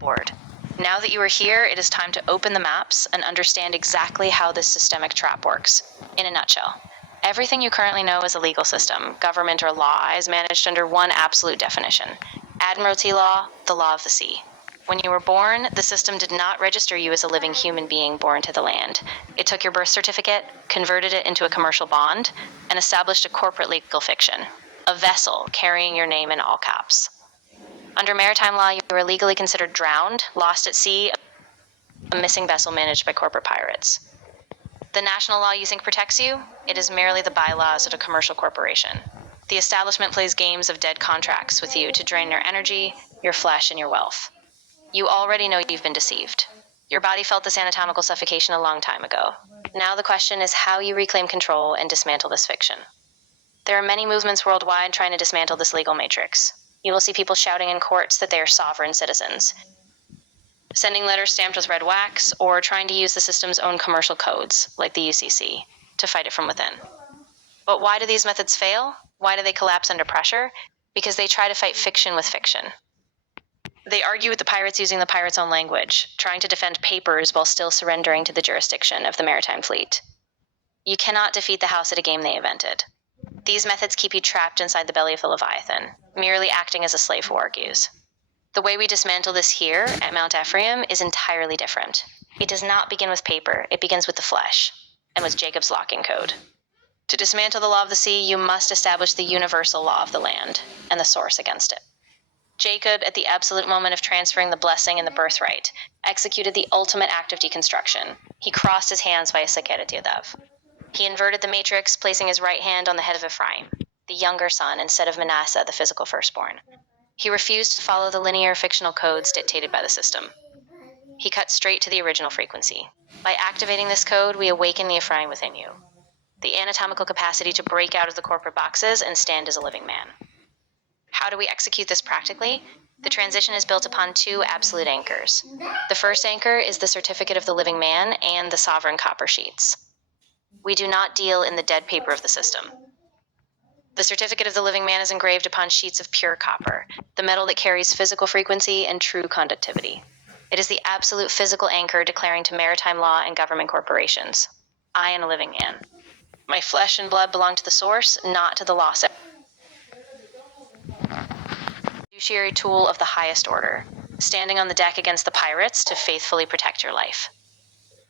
board. Now that you are here, it is time to open the maps and understand exactly how this systemic trap works. In a nutshell, everything you currently know as a legal system, government, or law is managed under one absolute definition: Admiralty Law, the law of the sea. When you were born, the system did not register you as a living human being born to the land. It took your birth certificate, converted it into a commercial bond, and established a corporate legal fiction, a vessel carrying your name in all caps. Under maritime law, you are legally considered drowned, lost at sea, a missing vessel managed by corporate pirates. The national law you think protects you? It is merely the bylaws of a commercial corporation. The establishment plays games of dead contracts with you to drain your energy, your flesh, and your wealth. You already know you've been deceived. Your body felt this anatomical suffocation a long time ago. Now the question is how you reclaim control and dismantle this fiction. There are many movements worldwide trying to dismantle this legal matrix. You will see people shouting in courts that they are sovereign citizens, sending letters stamped with red wax, or trying to use the system's own commercial codes, like the UCC, to fight it from within. But why do these methods fail? Why do they collapse under pressure? Because they try to fight fiction with fiction. They argue with the pirates using the pirates' own language, trying to defend papers while still surrendering to the jurisdiction of the maritime fleet. You cannot defeat the house at a game they invented. These methods keep you trapped inside the belly of the Leviathan, merely acting as a slave who argues. The way we dismantle this here at Mount Ephraim is entirely different. It does not begin with paper, it begins with the flesh, and with Jacob's locking code. To dismantle the law of the sea, you must establish the universal law of the land, and the source against it. Jacob, at the absolute moment of transferring the blessing and the birthright, executed the ultimate act of deconstruction. He crossed his hands Vayesakel at Yadav. He inverted the matrix, placing his right hand on the head of Ephraim, the younger son, instead of Manasseh, the physical firstborn. He refused to follow the linear fictional codes dictated by the system. He cut straight to the original frequency. By activating this code, we awaken the Ephraim within you, the anatomical capacity to break out of the corporate boxes and stand as a living man. How do we execute this practically? The transition is built upon two absolute anchors. The first anchor is the certificate of the living man and the sovereign copper sheets. We do not deal in the dead paper of the system. The certificate of the living man is engraved upon sheets of pure copper, the metal that carries physical frequency and true conductivity. It is the absolute physical anchor declaring to maritime law and government corporations, I am a living man. My flesh and blood belong to the source, not to the lost fiduciary tool of the highest order, standing on the deck against the pirates to faithfully protect your life.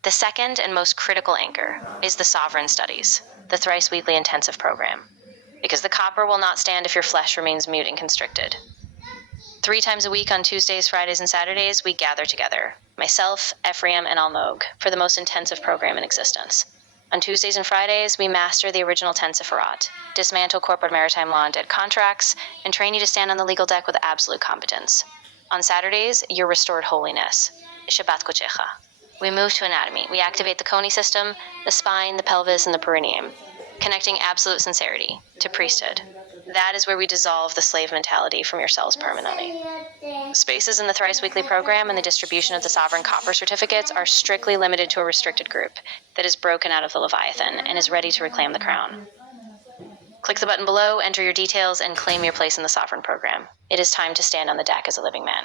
The second and most critical anchor is the sovereign studies, the thrice-weekly intensive program, because the copper will not stand if your flesh remains mute and constricted. 3 times a week on Tuesdays, Fridays, and Saturdays, we gather together, myself, Ephraim, and Almog, for the most intensive program in existence. On Tuesdays and Fridays, we master the original 10 Sephirot, dismantle corporate maritime law and dead contracts, and train you to stand on the legal deck with absolute competence. On Saturdays, you're restored holiness, Shabbat Kochecha. We move to anatomy. We activate the Koni system, the spine, the pelvis, and the perineum, connecting absolute sincerity to priesthood. That is where we dissolve the slave mentality from your cells permanently. Spaces in the thrice-weekly program and the distribution of the sovereign copper certificates are strictly limited to a restricted group that is broken out of the Leviathan and is ready to reclaim the crown. Click the button below, enter your details, and claim your place in the sovereign program. It is time to stand on the deck as a living man.